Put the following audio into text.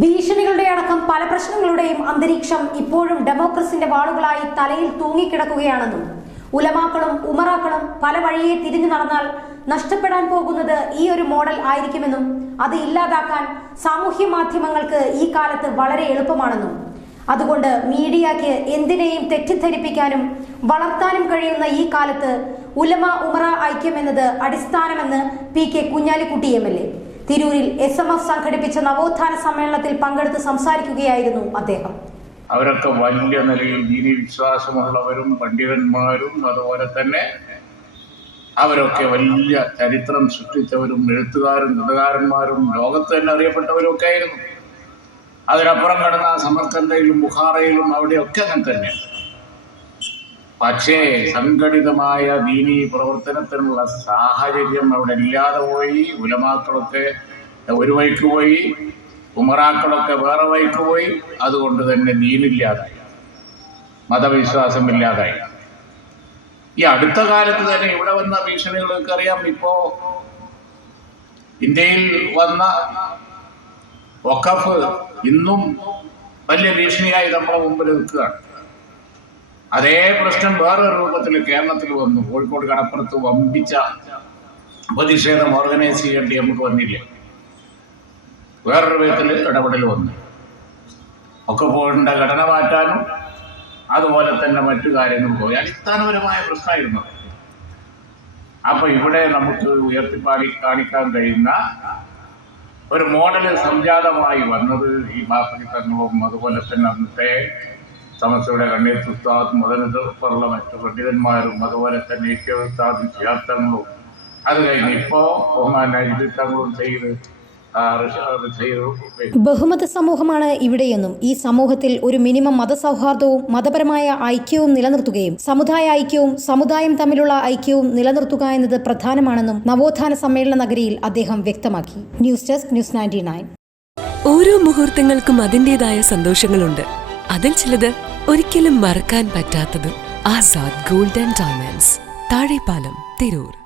ഭീഷണികളുടെ അടക്കം പല പ്രശ്നങ്ങളുടെയും അന്തരീക്ഷം ഇപ്പോഴും ഡെമോക്രസിന്റെ വാളുകളായി തലയിൽ തൂങ്ങിക്കിടക്കുകയാണെന്നും ഉലമാക്കളും ഉമറാക്കളും പല വഴിയെ തിരിഞ്ഞു നടന്നാൽ നഷ്ടപ്പെടാൻ പോകുന്നത് ഈ ഒരു മോഡൽ ആയിരിക്കുമെന്നും അത് ഇല്ലാതാക്കാൻ സാമൂഹ്യ മാധ്യമങ്ങൾക്ക് ഈ കാലത്ത് വളരെ എളുപ്പമാണെന്നും. അതുകൊണ്ട് മീഡിയയ്ക്ക് എന്തിനേയും തെറ്റിദ്ധരിപ്പിക്കാനും വളർത്താനും കഴിയുന്ന ഈ കാലത്ത് ഉലമ ഉമറ ഐക്യം എന്നത് അടിസ്ഥാനമെന്ന് P K Kunhalikutty M L A. തിരൂരിൽ എസ് എം എഫ് സംഘടിപ്പിച്ച നവോത്ഥാന സമ്മേളനത്തിൽ പങ്കെടുത്ത് സംസാരിക്കുകയായിരുന്നു അദ്ദേഹം. അവരൊക്കെ വലിയ നിലയിൽ ദീനി വിശ്വാസമുള്ളവരും പണ്ഡിതന്മാരും അതുപോലെ തന്നെ അവരൊക്കെ വലിയ ചരിത്രം സൃഷ്ടിച്ചവരും എഴുത്തുകാരും കൃതകാരന്മാരും ലോകത്ത് തന്നെ അറിയപ്പെട്ടവരും ഒക്കെ ആയിരുന്നു അതിനപ്പുറം കടന്ന സമർക്കന്തയിലും ബുഖാറയിലും അവിടെയൊക്കെ അങ്ങനെ തന്നെ പക്ഷേ സംഘടിതമായ ദീനീ പ്രവർത്തനത്തിനുള്ള സാഹചര്യം അവിടെ ഇല്ലാതെ പോയി. ഉലമാക്കളൊക്കെ ഒരു വഴിക്ക് പോയി ഉമറാക്കളൊക്കെ വേറെ വഴിക്ക് പോയി. അതുകൊണ്ട് തന്നെ ദീനില്ലാതായി. മതവിശ്വാസമില്ലാതായി. ഈ അടുത്ത കാലത്ത് തന്നെ ഇവിടെ വന്ന ഭീഷണികൾക്ക് അറിയാം. ഇപ്പോ ഇന്ത്യയിൽ വന്ന വഖഫ് ഇന്നും വലിയ ഭീഷണിയായി നമ്മുടെ മുമ്പിൽ നിൽക്കുകയാണ്. അതേ പ്രശ്നം വേറൊരു രൂപത്തിൽ കേരളത്തിൽ വന്നു. കോഴിക്കോട് കടപ്പുറത്ത് വമ്പിച്ച പ്രതിഷേധം ഓർഗനൈസ് ചെയ്യേണ്ടി നമുക്ക് വന്നില്ല. വേറൊരു വിധത്തിൽ ഇടപെടൽ വന്നു. ഒക്കെ പോകേണ്ട ഘടന മാറ്റാനും അതുപോലെ തന്നെ മറ്റു കാര്യങ്ങളും പോയി. അടിസ്ഥാനപരമായ പ്രശ്നമായിരുന്നു. അപ്പൊ ഇവിടെ നമുക്ക് ഉയർത്തിപ്പാടി കാണിക്കാൻ കഴിയുന്ന ഒരു മോഡൽ സംജാതമായി വന്നത് ഈ ബാപ്പി തങ്ങളും അതുപോലെ തന്നെ അന്നത്തെ സമസ്തയുടെ കണ്ണീർ ഉസ്താദ് മുതലുള്ള മറ്റു പണ്ഡിതന്മാരും അതുപോലെ തന്നെ ഉസ്താദും ചേർത്തങ്ങളും അത് കഴിഞ്ഞ് ഇപ്പോ തങ്ങളും ചെയ്ത് ബഹുമത സമൂഹമാണ് ഇവിടെയെന്നും ഈ സമൂഹത്തിൽ ഒരു മിനിമം മതസൗഹാർദ്ദവും മതപരമായ ഐക്യവും നിലനിർത്തുകയും സമുദായ ഐക്യവും സമുദായം തമ്മിലുള്ള ഐക്യവും നിലനിർത്തുക എന്നത് പ്രധാനമാണെന്നും നവോത്ഥാന സമ്മേളന നഗരിയിൽ അദ്ദേഹം വ്യക്തമാക്കി. News desk news ninety nine. ഓരോ മുഹൂർത്തങ്ങൾക്കും അതിന്റെതായ സന്തോഷങ്ങളുണ്ട്. അതിൽ ചിലത് ഒരിക്കലും മറക്കാൻ പറ്റാത്തത് ആസാദ് ഗോൾഡൻ ഡയമണ്ട്സ് താഴെപ്പാലം തിരൂർ.